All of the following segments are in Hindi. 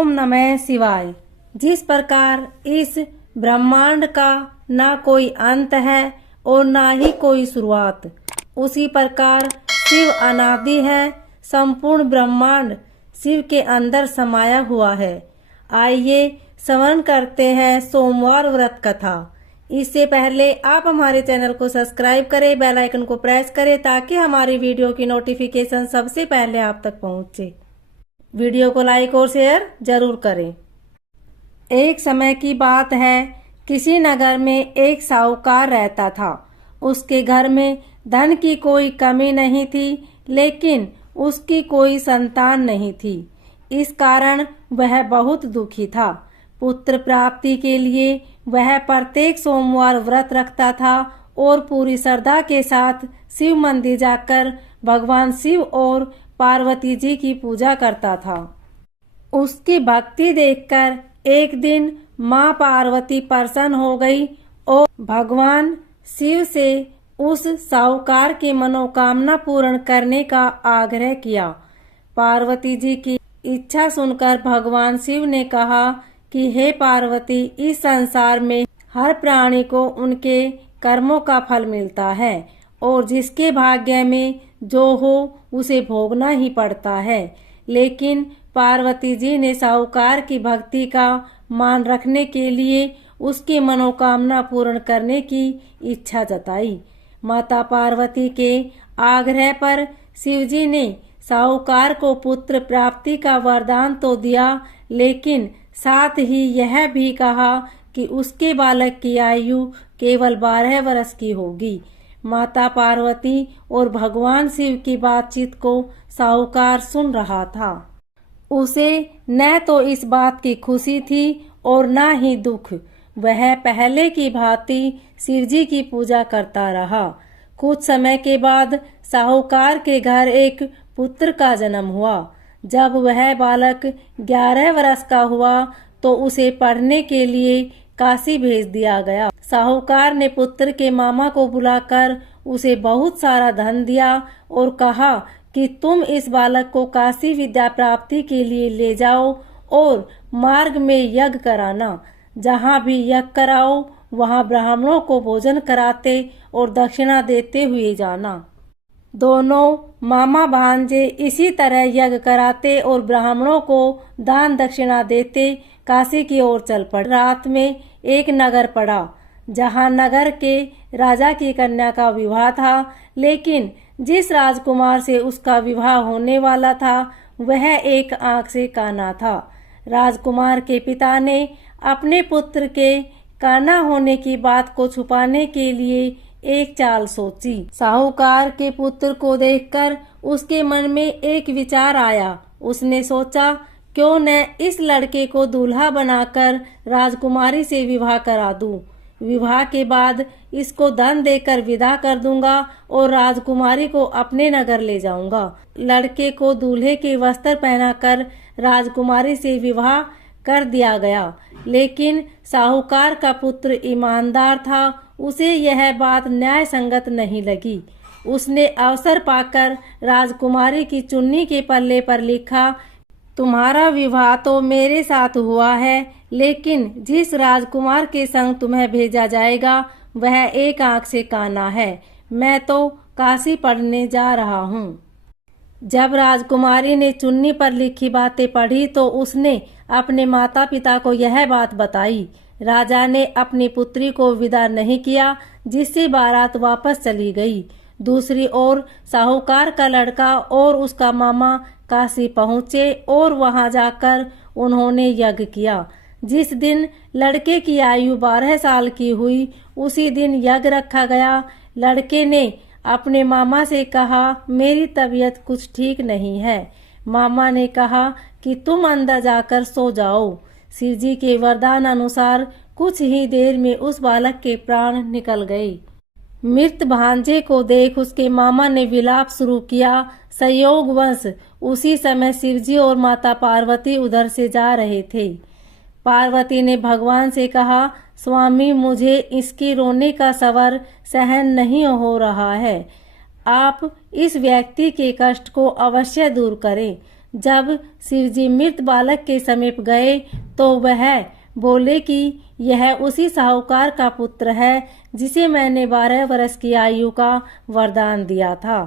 ओम नमः शिवाय। जिस प्रकार इस ब्रह्मांड का ना कोई अंत है और ना ही कोई शुरुआत, उसी प्रकार शिव अनादि है। संपूर्ण ब्रह्मांड शिव के अंदर समाया हुआ है। आइए श्रवण करते हैं सोमवार व्रत कथा। इससे पहले आप हमारे चैनल को सब्सक्राइब करें, बेल आइकन को प्रेस करें ताकि हमारी वीडियो की नोटिफिकेशन सबसे पहले आप तक पहुंचे। वीडियो को लाइक और शेयर जरूर करें। एक समय की बात है, किसी नगर में एक साहूकार रहता था। उसके घर में धन की कोई कमी नहीं थी, लेकिन उसकी कोई संतान नहीं थी। इस कारण वह बहुत दुखी था। पुत्र प्राप्ति के लिए वह प्रत्येक सोमवार व्रत रखता था और पूरी श्रद्धा के साथ शिव मंदिर जाकर भगवान शिव और पार्वती जी की पूजा करता था। उसकी भक्ति देखकर एक दिन माँ पार्वती प्रसन्न हो गई और भगवान शिव से उस साहूकार की मनोकामना पूर्ण करने का आग्रह किया। पार्वती जी की इच्छा सुनकर भगवान शिव ने कहा कि हे पार्वती, इस संसार में हर प्राणी को उनके कर्मों का फल मिलता है और जिसके भाग्य में जो हो उसे भोगना ही पड़ता है। लेकिन पार्वती जी ने साहूकार की भक्ति का मान रखने के लिए उसकी मनोकामना पूर्ण करने की इच्छा जताई। माता पार्वती के आग्रह पर शिवजी ने साहूकार को पुत्र प्राप्ति का वरदान तो दिया, लेकिन साथ ही यह भी कहा कि उसके बालक की आयु केवल 12 वर्ष की होगी। माता पार्वती और भगवान शिव की बातचीत को साहूकार सुन रहा था। उसे न तो इस बात की खुशी थी और न ही दुख। वह पहले की भांति शिवजी की पूजा करता रहा। कुछ समय के बाद साहूकार के घर एक पुत्र का जन्म हुआ। जब वह बालक 11 वर्ष का हुआ तो उसे पढ़ने के लिए काशी भेज दिया गया। साहूकार ने पुत्र के मामा को बुलाकर उसे बहुत सारा धन दिया और कहा कि तुम इस बालक को काशी विद्या प्राप्ति के लिए ले जाओ और मार्ग में यज्ञ कराना। जहाँ भी यज्ञ कराओ वहाँ ब्राह्मणों को भोजन कराते और दक्षिणा देते हुए जाना। दोनों मामा भांजे इसी तरह यज्ञ कराते और ब्राह्मणों को दान दक्षिणा देते काशी की ओर चल पड़े। रात में एक नगर पड़ा जहाँ नगर के राजा की कन्या का विवाह था, लेकिन जिस राजकुमार से उसका विवाह होने वाला था वह एक आंख से काना था। राजकुमार के पिता ने अपने पुत्र के काना होने की बात को छुपाने के लिए एक चाल सोची। साहूकार के पुत्र को देखकर उसके मन में एक विचार आया। उसने सोचा, क्यों न इस लड़के को दूल्हा बनाकर राजकुमारी से विवाह करा दूं। विवाह के बाद इसको धन देकर विदा कर दूंगा और राजकुमारी को अपने नगर ले जाऊंगा। लड़के को दूल्हे के वस्त्र पहनाकर राजकुमारी से विवाह कर दिया गया, लेकिन साहूकार का पुत्र ईमानदार था। उसे यह बात न्याय संगत नहीं लगी। उसने अवसर पाकर राजकुमारी की चुन्नी के पल्ले पर लिखा, तुम्हारा विवाह तो मेरे साथ हुआ है, लेकिन जिस राजकुमार के संग तुम्हें भेजा जाएगा वह एक आंख से काना है। मैं तो काशी पढ़ने जा रहा हूँ। जब राजकुमारी ने चुन्नी पर लिखी बातें पढ़ी तो उसने अपने माता पिता को यह बात बताई। राजा ने अपनी पुत्री को विदा नहीं किया, जिससे बारात वापस चली गई। दूसरी ओर साहूकार का लड़का और उसका मामा काशी पहुँचे और वहां जाकर उन्होंने यज्ञ किया। जिस दिन लड़के की आयु 12 साल की हुई उसी दिन यज्ञ रखा गया। लड़के ने अपने मामा से कहा, मेरी तबीयत कुछ ठीक नहीं है। मामा ने कहा कि तुम अंदर जाकर सो जाओ। शिवजी के वरदान अनुसार कुछ ही देर में उस बालक के प्राण निकल गए। मृत भांजे को देख उसके मामा ने विलाप शुरू किया। संयोगवश उसी समय शिवजी और माता पार्वती उधर से जा रहे थे। पार्वती ने भगवान से कहा, स्वामी, मुझे इसकी रोने का स्वर सहन नहीं हो रहा है। आप इस व्यक्ति के कष्ट को अवश्य दूर करें। जब शिवजी मृत बालक के समीप गए तो वह बोले कि यह उसी साहूकार का पुत्र है जिसे मैंने 12 वर्ष की आयु का वरदान दिया था।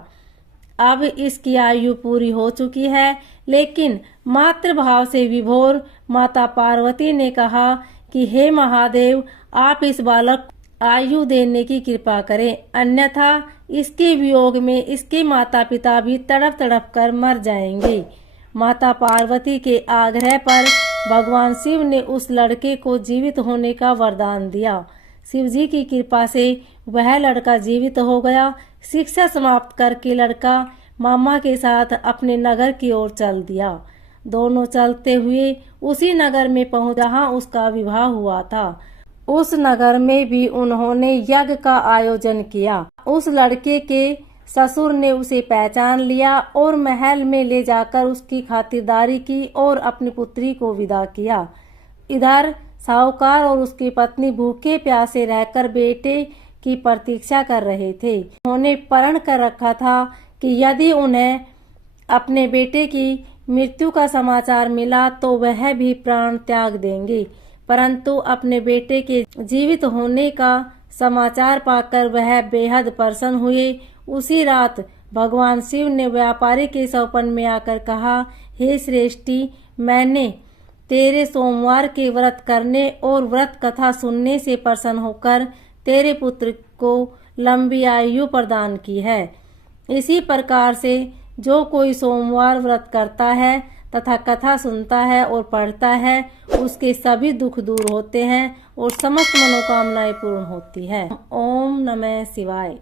अब इसकी आयु पूरी हो चुकी है, लेकिन मातृभाव से विभोर माता पार्वती ने कहा कि हे महादेव, आप इस बालक आयु देने की कृपा करें, अन्यथा इसके वियोग में इसके माता पिता भी तड़प तड़प कर मर जाएंगे। माता पार्वती के आग्रह पर भगवान शिव ने उस लड़के को जीवित होने का वरदान दिया। शिव जी की कृपा से वह लड़का जीवित हो गया। शिक्षा समाप्त करके लड़का मामा के साथ अपने नगर की ओर चल दिया। दोनों चलते हुए उसी नगर में पहुंच जहाँ उसका विवाह हुआ था। उस नगर में भी उन्होंने यज्ञ का आयोजन किया। उस लड़के के ससुर ने उसे पहचान लिया और महल में ले जाकर उसकी खातिरदारी की और अपनी पुत्री को विदा किया। इधर साहूकार और उसकी पत्नी भूखे प्यासे रहकर बेटे की प्रतीक्षा कर रहे थे। उन्होंने प्रण कर रखा था कि यदि उन्हें अपने बेटे की मृत्यु का समाचार मिला तो वह भी प्राण त्याग देंगे, परंतु अपने बेटे के जीवित होने का समाचार पाकर वह बेहद प्रसन्न हुए। उसी रात भगवान शिव ने व्यापारी के सौपन में आकर कहा, हे श्रेष्ठी, मैंने तेरे सोमवार के व्रत करने और व्रत कथा सुनने से प्रसन्न होकर तेरे पुत्र को लंबी आयु प्रदान की है। इसी प्रकार से जो कोई सोमवार व्रत करता है तथा कथा सुनता है और पढ़ता है, उसके सभी दुख दूर होते हैं और समस्त मनोकामनाएं पूर्ण होती है। ओम नमः शिवाय।